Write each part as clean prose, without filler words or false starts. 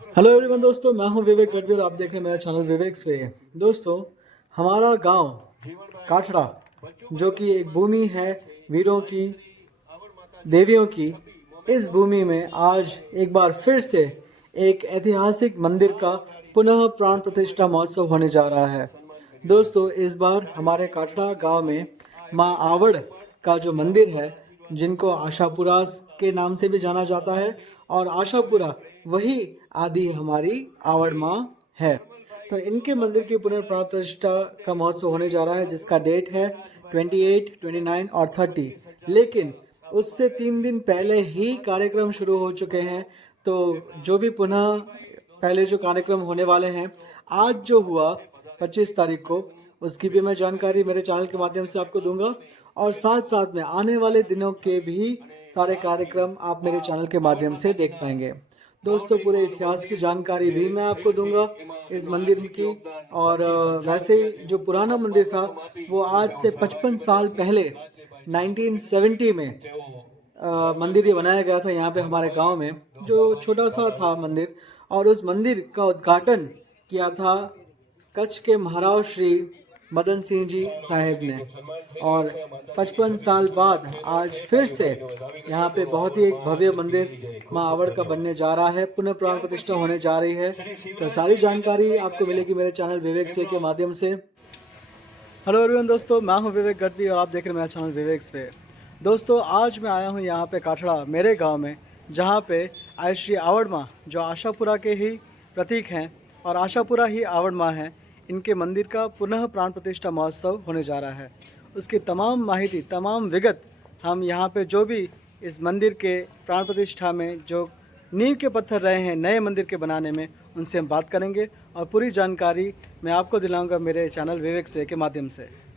Hello everyone दोस्तों, मैं हूं विवेक गढ़वी और आप देख रहे हैं मेरा चैनल विवेक्स वे। दोस्तों, हमारा गांव काठड़ा जो कि एक भूमि है वीरों की, देवियों की, इस भूमि में आज एक बार फिर से एक ऐतिहासिक मंदिर का पुनः प्राण प्रतिष्ठा महोत्सव होने जा रहा है। दोस्तों, इस बार हमारे काठड़ा गांव में माँ आवड़ का जो मंदिर है, जिनको आशापुरा के नाम से भी जाना जाता है, और आशापुरा वही आदि हमारी आवड़ माँ है। तो इनके मंदिर की पुनर्प्राण प्रतिष्ठा का महोत्सव होने जा रहा है, जिसका डेट है 28, 29 और 30। लेकिन उससे 3 दिन पहले ही कार्यक्रम शुरू हो चुके हैं। तो जो भी पुनः पहले जो कार्यक्रम होने वाले हैं, आज जो हुआ 25 तारीख को, उसकी भी मैं जानकारी मेरे चैनल के माध्यम से आपको दूंगा, और साथ साथ में आने वाले दिनों के भी सारे कार्यक्रम आप मेरे चैनल के माध्यम से देख पाएंगे। दोस्तों, पूरे इतिहास की जानकारी भी मैं आपको दूंगा इस मंदिर की। और वैसे ही जो पुराना मंदिर था वो आज से 55 साल पहले 1970 में मंदिर ये बनाया गया था यहाँ पे हमारे गांव में, जो छोटा सा था मंदिर। और उस मंदिर का उद्घाटन किया था कच्छ के महाराज श्री मदन सिंह जी साहेब ने। और 55 साल बाद आज फिर से यहाँ पे बहुत ही एक भव्य मंदिर माँ आवड़ का बनने जा रहा है, पुनः प्राण प्रतिष्ठा होने जा रही है। तो सारी जानकारी आपको मिलेगी मेरे चैनल विवेक से के माध्यम से। हेलो एवरीवन दोस्तों, मैं हूँ विवेक गढ़वी और आप देख रहे हैं मेरा चैनल विवेक पे। दोस्तों, आज मैं आया हूँ यहाँ पे काठड़ा मेरे गांव में, जहाँ पे आज श्री आवड़ माँ जो आशापुरा के ही प्रतीक हैं और आशापुरा ही आवड़ माँ हैं, इनके मंदिर का पुनः प्राण प्रतिष्ठा महोत्सव होने जा रहा है। उसकी तमाम माहिती, तमाम विगत हम यहाँ पे जो भी इस मंदिर के प्राण प्रतिष्ठा में जो नींव के पत्थर रहे हैं नए मंदिर के बनाने में, उनसे हम बात करेंगे और पूरी जानकारी मैं आपको दिलाऊंगा मेरे चैनल विवेक से के माध्यम से।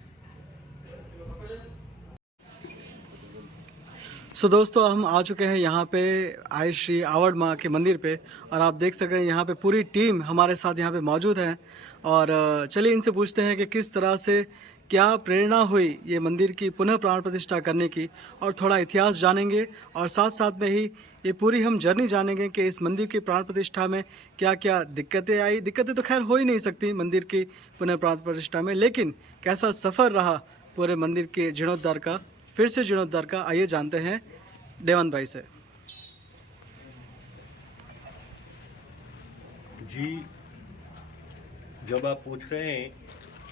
दोस्तों, हम आ चुके हैं यहाँ पे आई श्री आवड़ माँ के मंदिर पे, और आप देख सकते हैं यहाँ पे पूरी टीम हमारे साथ यहाँ पे मौजूद है। और चलिए इनसे पूछते हैं कि किस तरह से क्या प्रेरणा हुई ये मंदिर की पुनः प्राण प्रतिष्ठा करने की, और थोड़ा इतिहास जानेंगे, और साथ साथ में ही ये पूरी हम जर्नी जानेंगे कि इस मंदिर की प्राण प्रतिष्ठा में क्या क्या दिक्कतें आई। दिक्कतें तो खैर हो ही नहीं सकती मंदिर की पुनः प्राण प्रतिष्ठा में, लेकिन कैसा सफ़र रहा पूरे मंदिर के जीर्णोद्धार का, फिर से जीर्णोद्धार का, आइए जानते हैं देवानंद भाई से। जी, जब आप पूछ रहे हैं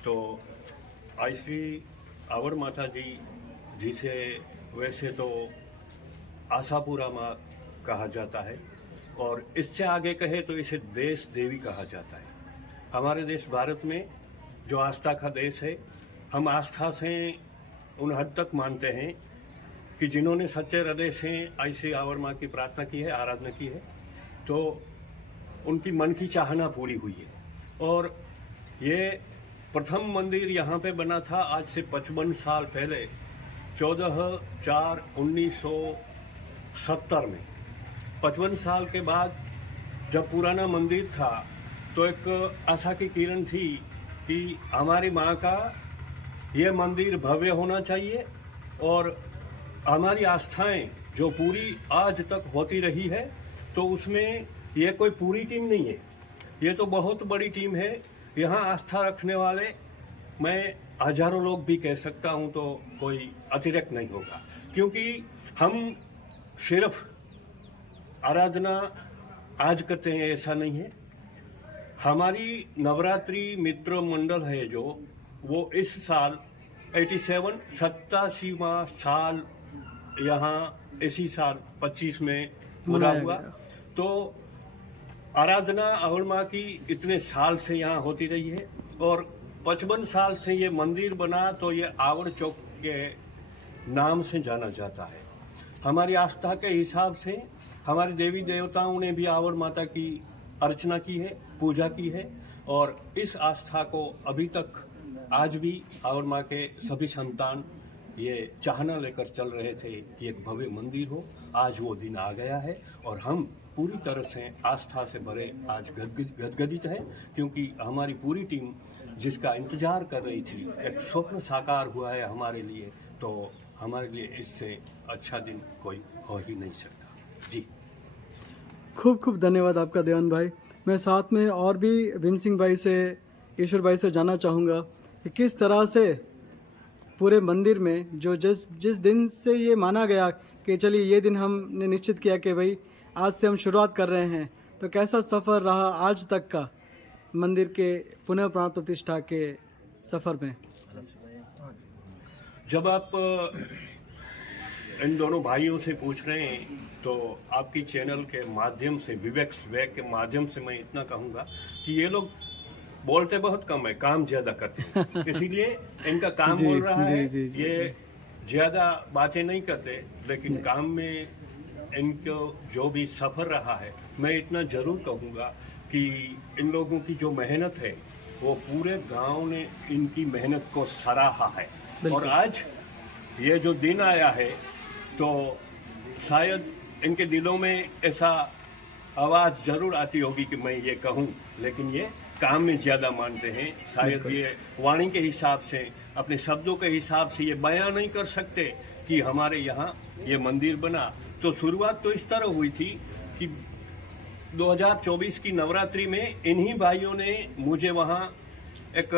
तो आई श्री आवड़ माता जी, जिसे वैसे तो आशापुरा माँ कहा जाता है, और इससे आगे कहे तो इसे देश देवी कहा जाता है। हमारे देश भारत में जो आस्था का देश है, हम आस्था से उन हद तक मानते हैं कि जिन्होंने सच्चे हृदय से आई श्री आवड़ माँ की प्रार्थना की है, आराधना की है, तो उनकी मन की चाहना पूरी हुई है। और ये प्रथम मंदिर यहाँ पे बना था आज से 55 साल पहले, 14/4/1970 में। 55 साल के बाद जब पुराना मंदिर था तो एक आशा की किरण थी कि हमारी माँ का ये मंदिर भव्य होना चाहिए, और हमारी आस्थाएं जो पूरी आज तक होती रही है, तो उसमें ये कोई पूरी टीम नहीं है, ये तो बहुत बड़ी टीम है। यहाँ आस्था रखने वाले मैं हजारों लोग भी कह सकता हूँ, तो कोई अतिरिक्त नहीं होगा, क्योंकि हम सिर्फ आराधना आज करते हैं ऐसा नहीं है। हमारी नवरात्रि मित्र मंडल है जो, वो इस साल 87वां साल यहाँ इसी साल 25 में पूरा हुआ। तो आराधना आवड़ माँ की इतने साल से यहाँ होती रही है, और 55 साल से ये मंदिर बना तो ये आवड़ चौक के नाम से जाना जाता है। हमारी आस्था के हिसाब से हमारे देवी देवताओं ने भी आवड़ माता की अर्चना की है, पूजा की है, और इस आस्था को अभी तक आज भी आवड़ माँ के सभी संतान ये चाहना लेकर चल रहे थे कि एक भव्य मंदिर हो। आज वो दिन आ गया है, और हम पूरी तरह से आस्था से भरे आज गदगदित हैं, क्योंकि हमारी पूरी टीम जिसका इंतजार कर रही थी, एक स्वप्न साकार हुआ है हमारे लिए। तो हमारे लिए इससे अच्छा दिन कोई हो ही नहीं सकता। जी। खूब खूब धन्यवाद आपका देवान भाई। मैं साथ में और भी भीम सिंह भाई से, ईश्वर भाई से जानना चाहूँगा कि किस तरह से पूरे मंदिर में जो जिस जिस दिन से ये माना गया कि चलिए ये दिन हमने निश्चित किया कि भाई आज से हम शुरुआत कर रहे हैं, तो कैसा सफ़र रहा आज तक का मंदिर के पुनः प्राण प्रतिष्ठा के सफ़र में। जब आप इन दोनों भाइयों से पूछ रहे हैं तो आपकी चैनल के माध्यम से, विवेक वे के माध्यम से मैं इतना कहूँगा कि ये लोग बोलते बहुत कम है, काम ज़्यादा करते हैं। इसीलिए इनका काम जी, बोल रहा जी, है। जी, जी, ये ज़्यादा बातें नहीं करते, लेकिन काम में इनको जो भी सफ़र रहा है, मैं इतना ज़रूर कहूँगा कि इन लोगों की जो मेहनत है वो पूरे गांव ने इनकी मेहनत को सराहा है। और आज ये जो दिन आया है तो शायद इनके दिलों में ऐसा आवाज़ ज़रूर आती होगी कि मैं ये कहूँ, लेकिन ये काम में ज़्यादा मानते हैं। शायद ये वाणी के हिसाब से, अपने शब्दों के हिसाब से ये बयां नहीं कर सकते कि हमारे यहाँ ये मंदिर बना। तो शुरुआत तो इस तरह हुई थी कि 2024 की नवरात्रि में इन्हीं भाइयों ने मुझे वहाँ एक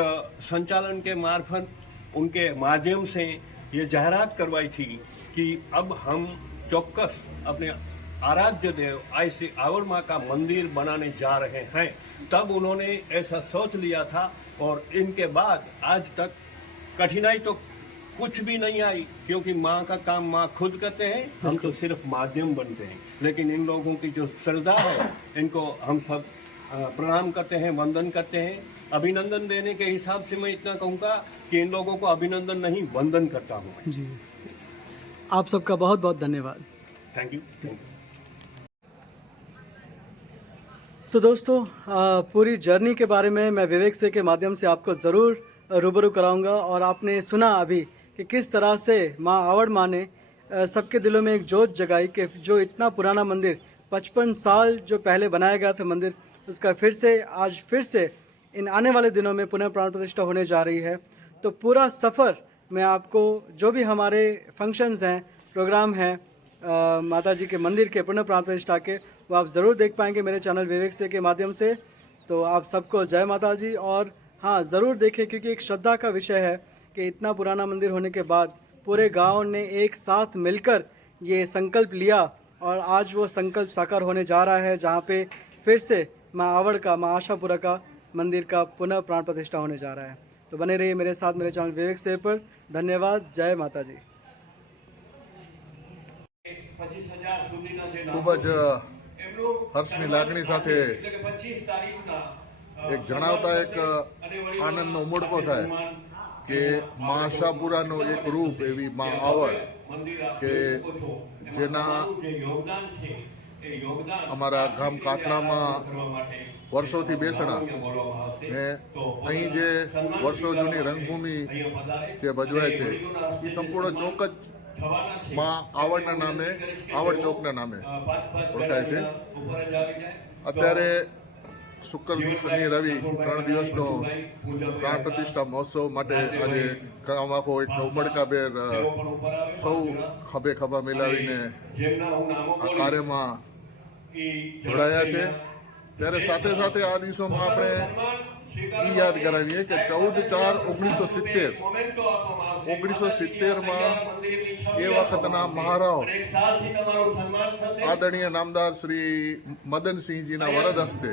संचालन के मार्फत, उनके माध्यम से ये जाहरात करवाई थी कि अब हम चौक्कस अपने आराध्य देव ऐसे आवर माँ का मंदिर बनाने जा रहे हैं। तब उन्होंने ऐसा सोच लिया था और इनके बाद आज तक कठिनाई तो कुछ भी नहीं आई, क्योंकि माँ का काम माँ खुद करते हैं, हम तो सिर्फ माध्यम बनते हैं। लेकिन इन लोगों की जो श्रद्धा है, इनको हम सब प्रणाम करते हैं, वंदन करते हैं। अभिनंदन देने के हिसाब से मैं इतना कहूँगा कि इन लोगों को अभिनंदन नहीं, वंदन करता हूँ। जी, आप सबका बहुत बहुत धन्यवाद। Thank you. तो दोस्तों, पूरी जर्नी के बारे में मैं विवेक से के माध्यम से आपको ज़रूर रूबरू कराऊंगा। और आपने सुना अभी कि किस तरह से माँ आवड़ माँ ने सबके दिलों में एक जोत जगाई कि जो इतना पुराना मंदिर 55 साल जो पहले बनाया गया था मंदिर, उसका आज फिर से इन आने वाले दिनों में पुनः प्राण प्रतिष्ठा होने जा रही है। तो पूरा सफ़र मैं आपको, जो भी हमारे फंक्शंस हैं, प्रोग्राम हैं माता जी के मंदिर के पुनः प्राण प्रतिष्ठा के, वो आप ज़रूर देख पाएंगे मेरे चैनल विवेक से के माध्यम से। तो आप सबको जय माता जी। और हाँ, ज़रूर देखें, क्योंकि एक श्रद्धा का विषय है कि इतना पुराना मंदिर होने के बाद पूरे गांव ने एक साथ मिलकर ये संकल्प लिया और आज वो संकल्प साकार होने जा रहा है, जहाँ पे फिर से माँ आवड़ का, माँ आशापुरा का मंदिर का पुनः प्राण प्रतिष्ठा होने जा रहा है। तो बने रहिए मेरे साथ मेरे चैनल विवेक से पर। धन्यवाद। जय माता जी। ખૂબ જ હર્ષની લાગણી સાથે એક જણાવતા એક આનંદનો ઉમળકો થાય કે મા આશાપુરાનું એક રૂપ એવી મા આવડ કે જેના અમારા ગામ કાટડામાં વર્ષોથી બેસણા ને અહીં જે વર્ષો જૂની રંગભૂમિ જે ભજવાય છે એ સંપૂર્ણ ચોક જ માં આવડના નામે, આવડ ચોકના નામે ઓળખાય છે. અત્યારે શુક્ર શનિ રવિ 3 દિવસનો પ્રાણ પ્રતિષ્ઠા મહોત્સવ માટે આજે ગામ આખો એક ઉમળકાભેર સૌ ખભે ખભા મિલાવીને આ કાર્યમાં જોડાયા છે. ત્યારે સાથે સાથે આ દિવસોમાં આપણે એ યાદ કરાવીએ કે 14/4/1970 એ વખતના મહારાવ આદરણીય નામદાર શ્રી મદનસિંહજીના વરદ હસ્તે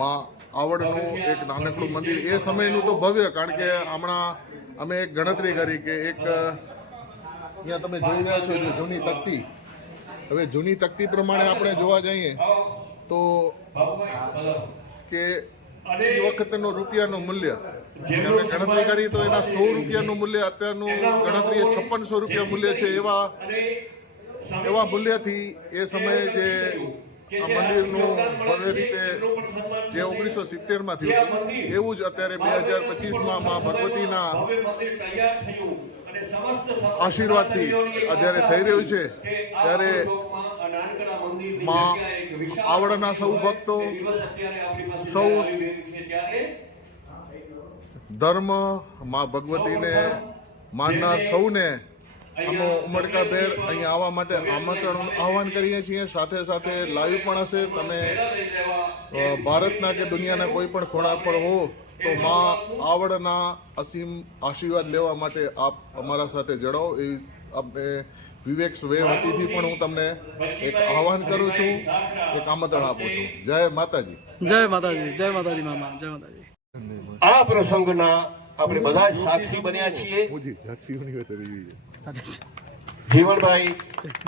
માં આવડનું એક નાનકડું મંદિર, એ સમયનું તો ભવ્ય, કારણ કે હમણાં અમે એક ગણતરી કરી કે એક અહીંયા તમે જોઈ રહ્યા છો જે જૂની તકતી, હવે જૂની તકતી પ્રમાણે આપણે જોવા જઈએ તો કે એ વખતનું રૂપિયાનું મૂલ્ય અમે ગણતરી કરી તો એના 100 રૂપિયાનું મૂલ્ય અત્યારનું ગણતરી 5600 રૂપિયા મૂલ્ય છે. એવા મૂલ્યથી એ સમયે જે આ મંદિરનું ભવ્ય રીતે જે 1970માં થયું એવું જ અત્યારે 2025માં મા ભગવતીના આશીર્વાદથી આ જ્યારે થઈ રહ્યું છે, ત્યારે માં આવડના સૌ ભક્તો, સૌ ધર્મ, માં ભગવતીને માનનાર સૌને અમે ઉમળકાભેર અહીંયા આવવા માટે આમંત્રણ આહવાન કરીએ છીએ. સાથે સાથે લાઈવ પણ હશે. તમે ભારતના કે દુનિયાના કોઈ પણ ખૂણા પર હો તો માં આવડના અસીમ આશીર્વાદ લેવા માટે આપ અમારા સાથે જોડાઓ. એ આપણે વિવેક્સ વે વતીથી પણ હું તમને એક આહવાન કરું છું, એક આમંત્રણ આપું છું. જય માતાજી. જય માતાજી, જય માતાજી મામા, જય માતાજી. આ પ્રસંગના આપણે બધા જ સાક્ષી બન્યા છીએ. જીવણભાઈ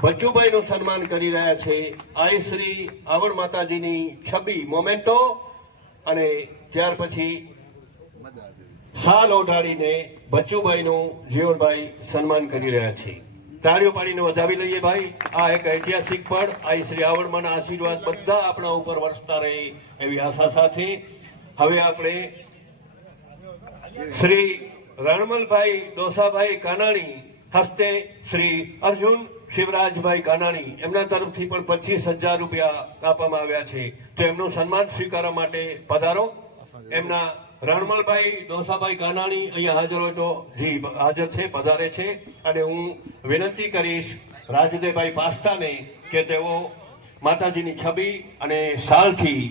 બચ્ચુભાઈ નું સન્માન કરી રહ્યા છે. આઈ શ્રી આવડ માતાજીની છબી મોમેન્ટો અને ત્યાર પછી શાલ ઓઢાડીને બચ્ચુભાઈ નું જીવણભાઈ સન્માન કરી રહ્યા છે. તાળીઓ પાડીને વધાવી લઈએ ભાઈ. આ એક ઐતિહાસિક પળ. આઈ શ્રી આવડમાંના આશીર્વાદ બધા આપણા ઉપર વરસતા રહે એવી આશા સાથે હવે આપણે શ્રી રણમલભાઈ ડોસાભાઈ કાનાણી હસ્તે શ્રી અર્જુન શિવરાજભાઈ કાનાણી એમના તરફથી પણ 25,000 રૂપિયા આપવામાં આવ્યા છે. તો એમનું સન્માન સ્વીકારવા માટે પધારો. એમના રણમલભાઈ ડોસાભાઈ કાનાણી અહીંયા હાજર હોય તો જી હાજર છે, પધારે છે. અને હું વિનંતી કરીશ રાજદેવભાઈ પાસ્તાને કે તેઓ માતાજીની છબી અને શાલથી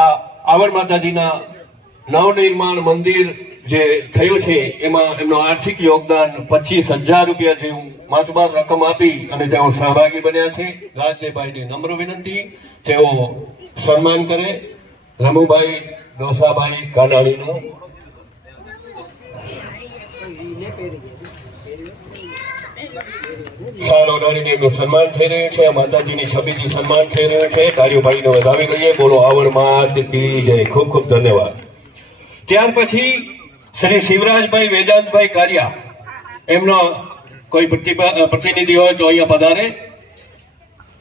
આ આવડ માતાજીના નવનિર્માણ મંદિર જે થયું છે એમાં એમનો આર્થિક યોગદાન 25,000 રૂપિયા જેવું માતબાર રકમ આપી અને તેઓ સહભાગી બન્યા છે. રાજદેવભાઈની નમ્ર વિનંતી તેઓ સન્માન કરે. રમુભાઈ ડોસાભાઈ કાનાણીનું શાલ ઓઢાડીને એમનું સન્માન થઈ રહ્યું છે. માતાજીની છબીથી સન્માન થઈ રહ્યું છે. તાળીઓભાઈને વધાવી લઈએ. બોલો આવડ માત કી જય. ખૂબ ખૂબ ધન્યવાદ. ત્યાર પછી શ્રી શિવરાજભાઈ વેદાંતભાઈ કારિયા એમનો કોઈ પ્રતિનિધિ હોય તો અહીંયા પધારે.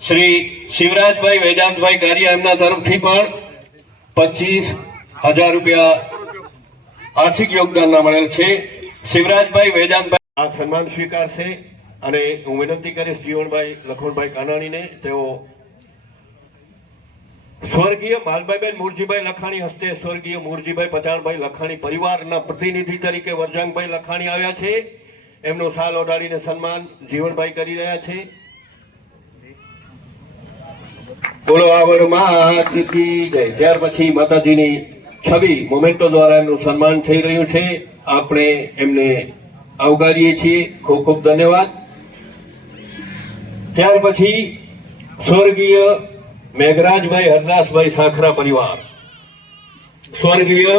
શ્રી શિવરાજભાઈ વેદાંતભાઈ કારિયા એમના તરફથી પણ 25,000 રૂપિયા આર્થિક યોગદાનના મળેલ છે. શિવરાજભાઈ વેદાંતભાઈ આ સન્માન સ્વીકારશે અને હું વિનંતી કરીશ જીવણભાઈ લખમણભાઈ કાનાણીને તેઓ સ્વર્ગીય માલભાઈબેન મુરજીભાઈ લખાણી હસ્તે સ્વર્ગીય મુરજીભાઈ પચાણભાઈ લખાણી પરિવારના પ્રતિનિધિ તરીકે વરજાંગભાઈ લખાણી આવ્યા છે. એમનું શાલ ઓઢાડીને સન્માન જીવણભાઈ કરી રહ્યા છે. બોલો આવડ માત કી જય. ત્યાર પછી માતાજીની છબી મોમેન્ટો દ્વારા એમનું સન્માન થઈ રહ્યું છે. આપણે એમને આવકારીએ છીએ. ખૂબ ખૂબ ધન્યવાદ. ત્યાર પછી સ્વર્ગીય મેઘરાજભાઈ હરદાસભાઈ સાખરા પરિવાર, સ્વર્ગીય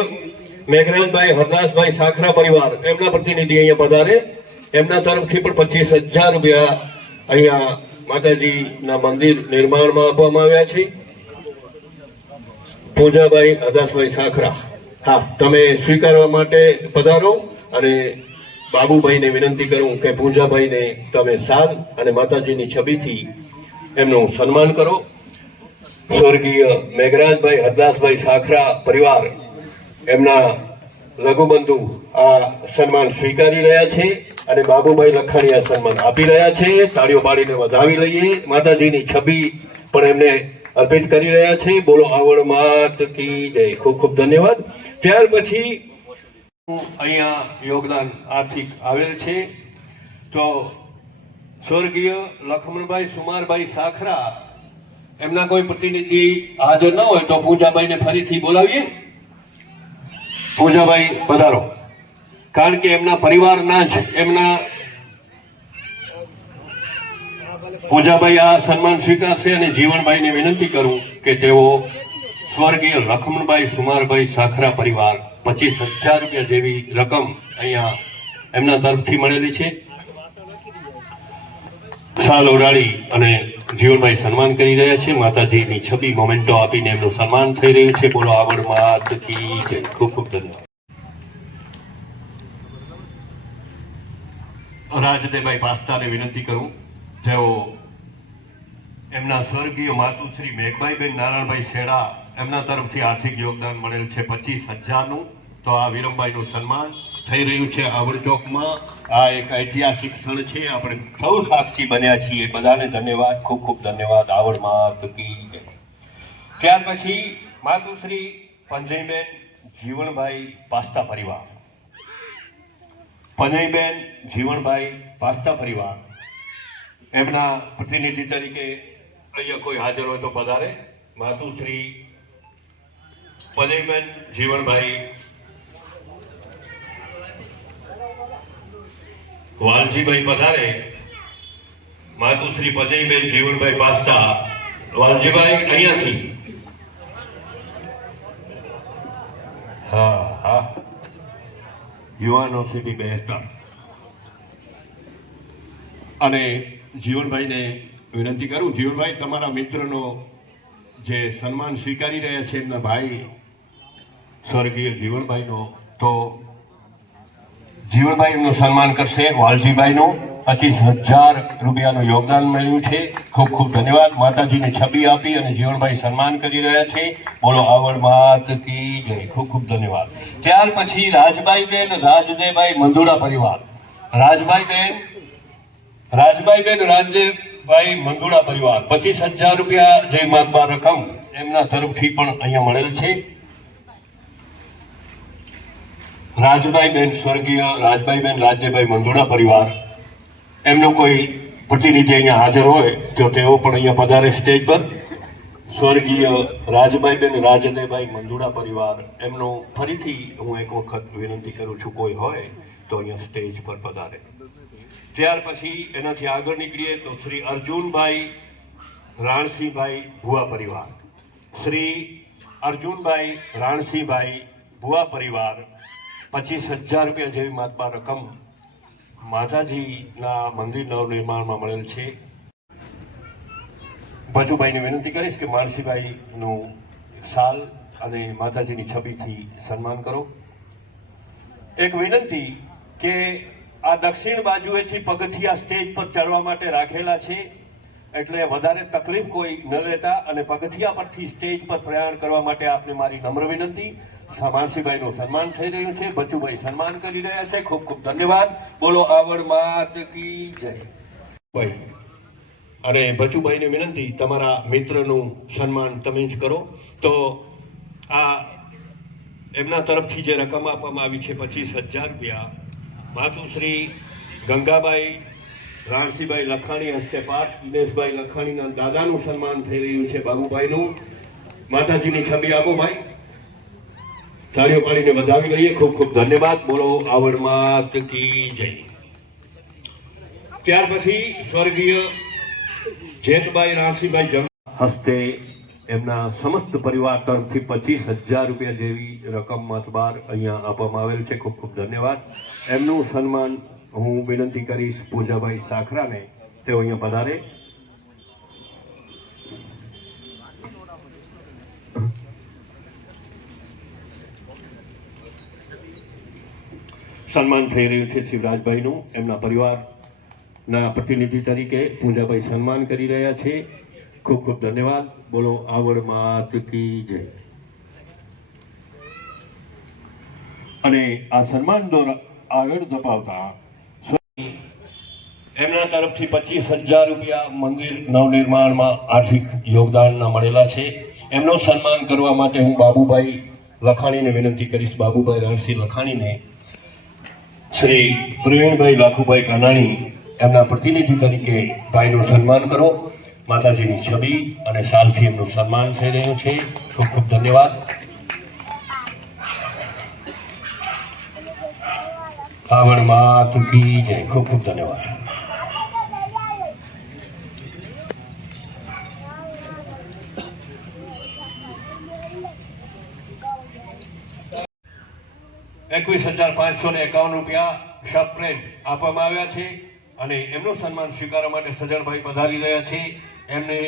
મેઘરાજભાઈ હરદાસભાઈ સાખરા પરિવાર એમના પ્રતિનિધિ અહીંયા પધારે. એમના તરફથી પણ 25,000 રૂપિયા અહીંયા માતાજીના મંદિર નિર્માણમાં આપવામાં આવ્યા છે. પૂજાભાઈ હરદાસભાઈ સાખરા, હા તમે સ્વીકારવા માટે પધારો. અને બાબુભાઈને વિનંતી કરું કે પૂજાભાઈને તમે શાલ અને માતાજીની છબીથી એમનું સન્માન કરો. સ્વર્ગીય મેઘરાજભાઈ હરદાસભાઈ સાખરા પરિવાર એમના લઘુબંધુ આ સન્માન સ્વીકારી રહ્યા છે અને બાબુભાઈ લખાણી આ સન્માન આપી રહ્યા છે. તાળીઓ પાડીને વધાવી લઈએ. માતાજીની છબી પણ એમને અર્પિત કરી રહ્યા છે. બોલો આવડ માત કી જય. ખૂબ ખૂબ ધન્યવાદ. ત્યાર પછી અહીંયા યોગદાન આર્થિક આવેલ છે. તો સ્વર્ગીય લખમણભાઈ સુમારભાઈ સાખરા એમના કોઈ પ્રતિનિધિ હાજર ન હોય તો પૂજાભાઈને ફરીથી બોલાવીએ. પૂજાભાઈ પધારો. કારણ કે એમના પરિવારના જ એમના પૂજાભાઈ આ સન્માન સ્વીકારશે અને જીવણભાઈને વિનંતી કરું કે તેઓ સ્વર્ગીય લખમણભાઈ સુમારભાઈ સાખરા પરિવાર 25,000 રૂપિયા જેવી રકમ અહીંયા એમના તરફથી મળેલી છે. શાલ ઓઢાડી અને જીવનભાઈ સન્માન કરી રહ્યા છે. માતાજીની છબી મોમેન્ટો આપીને એમનું સન્માન થઈ રહ્યું છે. બોલો આવડ માત કી જય. ખૂબ ખૂબ ધન્યવાદ. રાજદેવભાઈ પાસ્તાને વિનંતી કરું તેઓ એમના સ્વર્ગીય માતુશ્રી મેઘભાઈબેન નારાયણભાઈ શેડા એમના તરફથી આર્થિક યોગદાન મળેલ છે 25,000નું. તો આ વિરમભાઈનું સન્માન થઈ રહ્યું છે આવડ ચોકમાં. આ એક ઐતિહાસિક ક્ષણ છે. આપણે સૌ સાક્ષી બન્યા છીએ. બધાને ધન્યવાદ. ખૂબ ખૂબ ધન્યવાદ. આવડ માત કી જય. ત્યાર પછી માતુશ્રી પંજયબેન જીવણભાઈ પાસ્તા પરિવાર, પંજયબેન જીવણભાઈ પાસ્તા પરિવાર એમના પ્રતિનિધિ તરીકે અહીંયા કોઈ હાજર હોય તો પધારે. માતુશ્રી પદયબેન જીવણભાઈ વાલજીભાઈ પધારે. માતુશ્રી પદયબેન જીવણભાઈ પાસ્તા. વાલજીભાઈ અહીંયાથી. હા હા, યુવાનો સિટી બેસતા. અને જીવનભાઈને વિનંતી કરું, જીવનભાઈ તમારા મિત્રનો જે સન્માન સ્વીકારી રહ્યા છે એમના ભાઈ સ્વર્ગીય જીવનભાઈનો, તો જીવનભાઈ એમનું સન્માન કરશે. વાલજીભાઈનું 25,000 રૂપિયાનું યોગદાન મળ્યું છે. ખૂબ ખૂબ ધન્યવાદ. માતાજીને છબી આપી અને જીવનભાઈ સન્માન કરી રહ્યા છે. બોલો આવડ માત કી જય. ખૂબ ખૂબ ધન્યવાદ. ત્યાર પછી રાજભાઈબેન રાજદેવભાઈ મંધુડા પરિવાર. રાજભાઈબેન રાજદેવભાઈ મંધુડા પરિવાર 25,000 રૂપિયા જે માતબાર રકમ એમના તરફથી પણ અહીંયા મળેલ છે. રાજભાઈબેન સ્વર્ગીય રાજભાઈબેન રાજદેવભાઈ મંધુડા પરિવાર, એમનો કોઈ પ્રતિનિધિ અહીંયા હાજર હોય તો તેઓ પણ અહીંયા પધારે સ્ટેજ પર. સ્વર્ગીય રાજભાઈબેન રાજદેવભાઈ મંધુડા પરિવાર, એમનું ફરીથી હું એક વખત વિનંતી કરું છું કોઈ હોય તો અહીંયા સ્ટેજ પર પધારે. ત્યાર પછી એનાથી આગળ નીકળીએ તો શ્રી અર્જુનભાઈ રાણસિંહભાઈ ભુવા પરિવાર. શ્રી અર્જુનભાઈ રાણસિંહભાઈ ભુવા પરિવાર 25,000 રૂપિયા જેવી માતબાર રકમ માતાજીના મંદિર નવનિર્માણમાં મળેલ છે. ભજુભાઈને વિનંતી કરીશ કે માનસીભાઈનું શાલ અને માતાજીની છબીથી સન્માન કરો. એક વિનંતી કે આ દક્ષિણ બાજુએથી પગથિયા સ્ટેજ પર ચડવા માટે રાખેલા છે, એટલે વધારે તકલીફ કોઈ ન લેતા અને પગથિયા પરથી સ્ટેજ પર પ્રયાણ કરવા માટે આપને મારી નમ્ર વિનંતી. માનસીભાઈનું સન્માન થઈ રહ્યું છે. બચુભાઈ સન્માન કરી રહ્યા છે. ખૂબ ખૂબ ધન્યવાદ. બોલો આવડ માત કી જય. ભાઈ અને બચુભાઈને વિનંતી, તમારા મિત્રનું સન્માન તમે જ કરો. તો આ એમના તરફથી જે રકમ આપવામાં આવી છે 25,000 રૂપિયા, માતુશ્રી ગંગાબાઈ રાણસીભાઈ લખાણી હસ્તે પાસ. દિનેશભાઈ લખાણીના દાદાનું સન્માન થઈ રહ્યું છે. બાબુભાઈનું. માતાજીની છબી આપો ભાઈ. તાળીઓ પાડીને વધાવી લઈએ. ખૂબ ખૂબ ધન્યવાદ. બોલો આવડ માત કી જય. ત્યાર પછી સ્વર્ગીય જેતભાઈ રાણસીભાઈ હસ્તે એમના સમસ્ત પરિવાર તરફથી 25,000 રૂપિયા જેવી રકમ મતબાર અહીંયા આપવામાં આવેલ છે. ખૂબ ખૂબ ધન્યવાદ. એમનું સન્માન હું વિનંતી કરીશ પૂજાભાઈ સાખરાને, તેઓ અહીંયા પધારે. સન્માન થઈ રહ્યું છે શિવરાજભાઈનું. એમના પરિવારના પ્રતિનિધિ તરીકે પૂજાભાઈ સન્માન કરી રહ્યા છે. ખૂબ ખૂબ ધન્યવાદ. બોલો આવડ માત કી જય. અને આ સન્માન દ્વારા આગળ ધપાવતા એમના તરફથી 25,000 રૂપિયા મંદિર નવનિર્માણમાં આર્થિક યોગદાનના મળેલા છે. એમનો સન્માન કરવા માટે હું બાબુભાઈ લખાણીને વિનંતી કરીશ. બાબુભાઈ રણસિંહ લખાણીને શ્રી પ્રવીણભાઈ લાખુભાઈ કાનાણી, એમના પ્રતિનિધિ તરીકે ભાઈનું સન્માન કરો. માતાજીની છબી અને શાલથી એમનું સન્માન થઈ રહ્યું છે. ખૂબ ખૂબ ધન્યવાદ. આવડ માત કી જય. ખૂબ ખૂબ ધન્યવાદ. ₹21,551 શબપ્રેમ આપવામાં આવ્યા છે અને એમનું સન્માન સ્વીકારવા માટે સજણભાઈ પધારી રહ્યા છે. એમને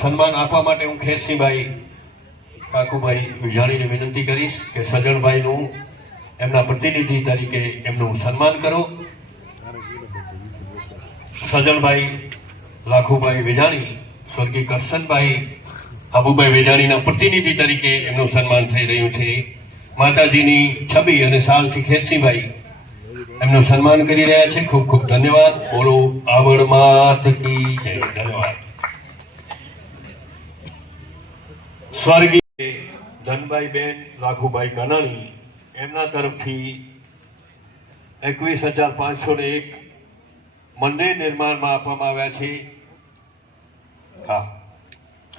સન્માન આપવા માટે હું ખેરસિંહભાઈ કાકુભાઈ વિજાણીને વિનંતી કરીશ કે સજણભાઈનું એમના પ્રતિનિધિ તરીકે એમનું સન્માન કરો. સજણભાઈ લાખુભાઈ વિજાણી, સ્વર્ગીય કરશનભાઈ આબુભાઈ વિજાણીના પ્રતિનિધિ તરીકે એમનું સન્માન થઈ રહ્યું છે. માતાજીની છબી અને શાલથી ખેરસિંહભાઈ એમનું સન્માન કરી રહ્યા છે. ખૂબ ખૂબ ધન્યવાદ. બોલો આવડ માત કી જય. ધન્યવાદ. સ્વર્ગીય ધનભાઈબેન લાખુભાઈ કાનાણી, એમના તરફથી 21,501 મંદિર નિર્માણમાં આપવામાં આવ્યા છે. હા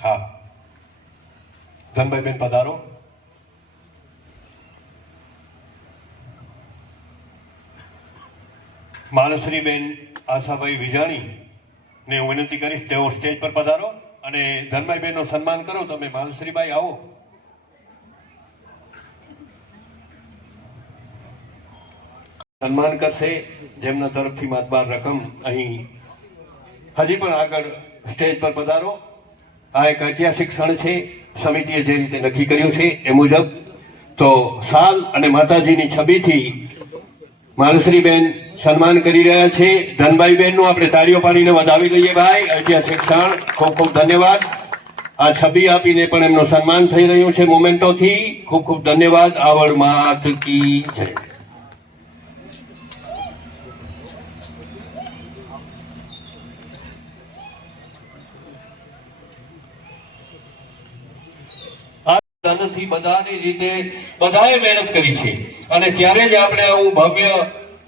હા, ધનભાઈબેન પધારો. માલશ્રીબેન આશાભાઈ વિજાણી ને હું વિનંતી કરીશ તેઓ સ્ટેજ પર પધારો અને ધનભાઈબેનનું સન્માન કરો. તમે માલશ્રીભાઈ આવો. સન્માન કરશે જેમના તરફથી માતબાર રકમ અહીં હજી પણ આગળ સ્ટેજ પર પધારો. આ એક ઐતિહાસિક ક્ષણ છે. સમિતિએ જે રીતે નક્કી કર્યું છે એ મુજબ તો સાલ અને માતાજીની છબીથી માલશ્રીબેન સન્માન કરી રહ્યા છે. ધનભાઈબેનનું આપણે તાળીઓ પાડીને વધાવી લઈએ. ભાઈ, ઐતિહાસિક ક્ષણ. ખૂબ ખૂબ ધન્યવાદ. આ છબી આપીને પણ એમનું સન્માન થઈ રહ્યું છે મોમેન્ટોથી. ખૂબ ખૂબ ધન્યવાદ. આવડ માત કી જય. નથી બધાની રીતે બધાએ મહેનત કરી છે અને ત્યારે જ આપણે આવું ભવ્ય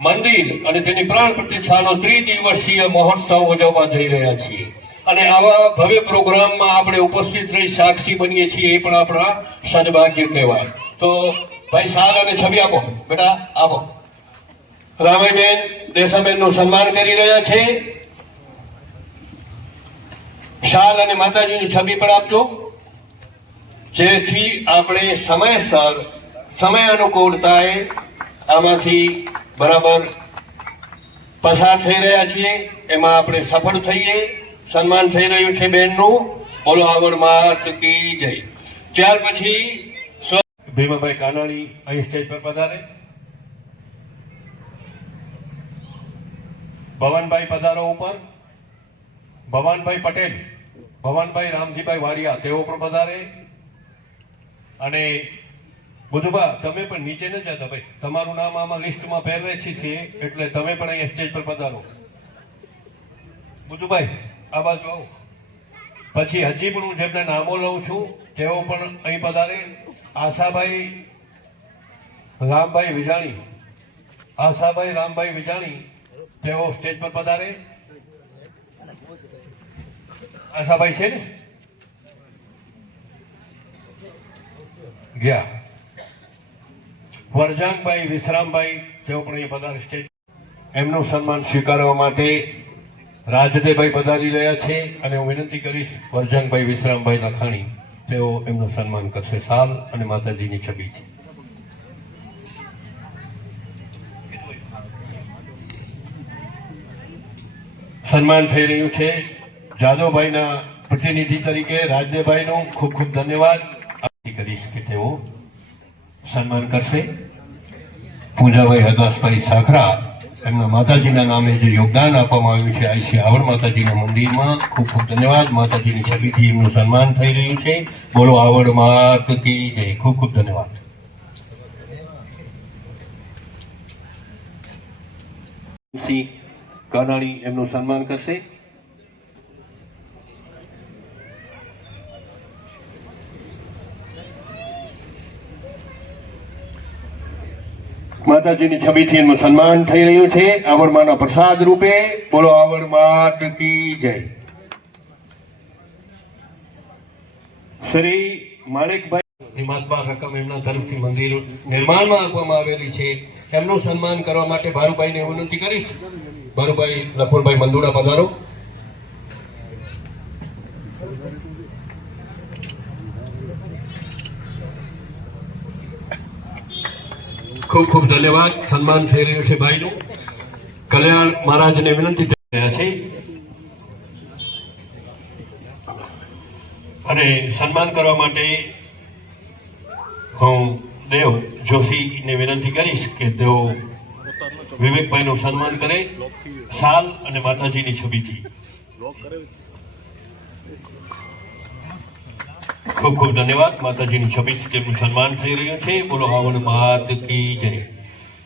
મંદિર અને તેની પ્રાણ પ્રતિષ્ઠાનો ત્રિદિવસીય મહોત્સવ ઉજવવા જઈ રહ્યા છીએ અને આવા ભવ્ય પ્રોગ્રામમાં આપણે ઉપસ્થિત રહી સાક્ષી બનીએ છીએ એ પણ આપણા સદભાગ્ય કહેવાય. તો ભાઈ સાલ અને છબી આપો. બેટા આપો. રામાબેન દેસાબેનનું સન્માન કરી રહ્યા છે. શાલ અને માતાજીની છબી પણ આપજો જેથી આપણે સમયસર સમય અનુકૂળતાએ આમાંથી બરાબર પસાર થઈ રહ્યા છીએ એમાં આપણે સફળ થઈએ. સન્માન થઈ રહ્યું છે બેનનું. બોલો આવડ માત કી જય. ત્યાર પછી ભીમાભાઈ કાનાણી અહીં સ્ટેજ પર પધારે. ભવનભાઈ પધારો ઉપર. ભવનભાઈ પટેલ, ભવનભાઈ રામજીભાઈ વાડિયા તેઓ પણ પધારે. અને બુધુભા તમે પણ નીચે ન જતા ભાઈ, તમારું નામ આમાં લિસ્ટમાં પહેલે છે એટલે તમે પણ અહીંયા સ્ટેજ પર પધારો. બુધુભાઈ આ બાજુ આવો. પછી હજી પણ હું જેમને નામો લઉં છું તેઓ પણ અહીં પધારે. આશાભાઈ રામભાઈ વિજાણી, આશાભાઈ રામભાઈ વિજાણી તેઓ સ્ટેજ પર પધારે. આશાભાઈ છે ને ગયા. વરજાંગભાઈ વિશ્રામભાઈ તેઓ પણ અહીંયા પધારે સ્ટેજ. એમનું સન્માન સ્વીકારવા માટે રાજદેભાઈ પધારી રહ્યા છે અને હું વિનંતી કરીશ વરજાંગભાઈ વિશ્રામભાઈ લખાણી તેઓ એમનું સન્માન કરશે સાલ અને માતાજીની છબીથી. સન્માન થઈ રહ્યું છે જાદવભાઈના પ્રતિનિધિ તરીકે રાજદેભાઈનું ખૂબ ખૂબ ધન્યવાદ કરીશ કે તેઓ સન્માન કરશે. પૂજાભાઈ હરદાસભાઈ સાખરા એમના માતાજીના નામે જે યોગદાન આપવામાં આવ્યું છે આઈસી આવડ માતાજીના મંદિરમાં ખૂબ ખૂબ ધન્યવાદ. માતાજીની છબીથી એમનું સન્માન થઈ રહ્યું છે. બોલો આવડ માત કી જય. ખૂબ ખૂબ ધન્યવાદ. કાનાણી એમનું સન્માન કરશે. માતાજીની છબીથી એમનું સન્માન થઈ રહ્યું છે આવડમાના પ્રસાદ રૂપે. બોલો આવડ માત કી જય. શ્રી માણેકભાઈ માતબાર રકમ એમના તરફથી મંદિર નિર્માણમાં આપવામાં આવેલી છે. એમનું સન્માન કરવા માટે ભારુભાઈને વિનંતી કરીશ. ભારુભાઈ લખુરભાઈ મંદુડા પધારો. ખૂબ ખૂબ ધન્યવાદ. સન્માન થઈ રહ્યું છે ભાઈનું. કલ્યાણ મહારાજને વિનંતી કરી રહ્યા છે અને સન્માન કરવા માટે હું દેવ જોશીને વિનંતી કરીશ કે તેઓ વિવેકભાઈનું સન્માન કરે સાલ અને માતાજીની છબીથી. ખૂબ ખૂબ ધન્યવાદ. માતાજીની છબીથી તેમનું સન્માન થઈ રહ્યું છે. બોલો આવડ માત કી જય.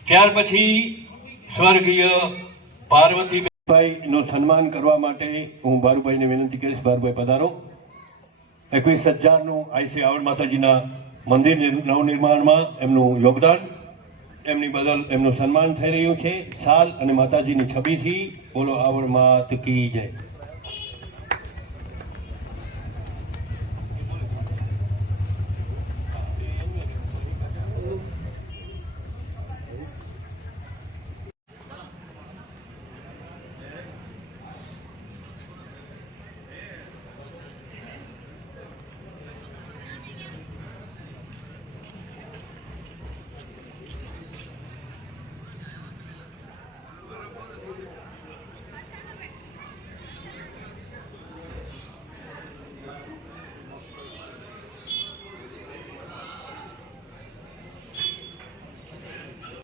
ત્યાર પછી સ્વર્ગીય પાર્વતીભાઈનું સન્માન કરવા માટે હું ભારુભાઈને વિનંતી કરીશ. ભારુભાઈ પધારો. 21,000નું આઈસી આવડ માતાજીના મંદિર નવનિર્માણમાં એમનું યોગદાન એમની બદલ એમનું સન્માન થઈ રહ્યું છે શાલ અને માતાજીની છબીથી. બોલો આવડ માત કી જય.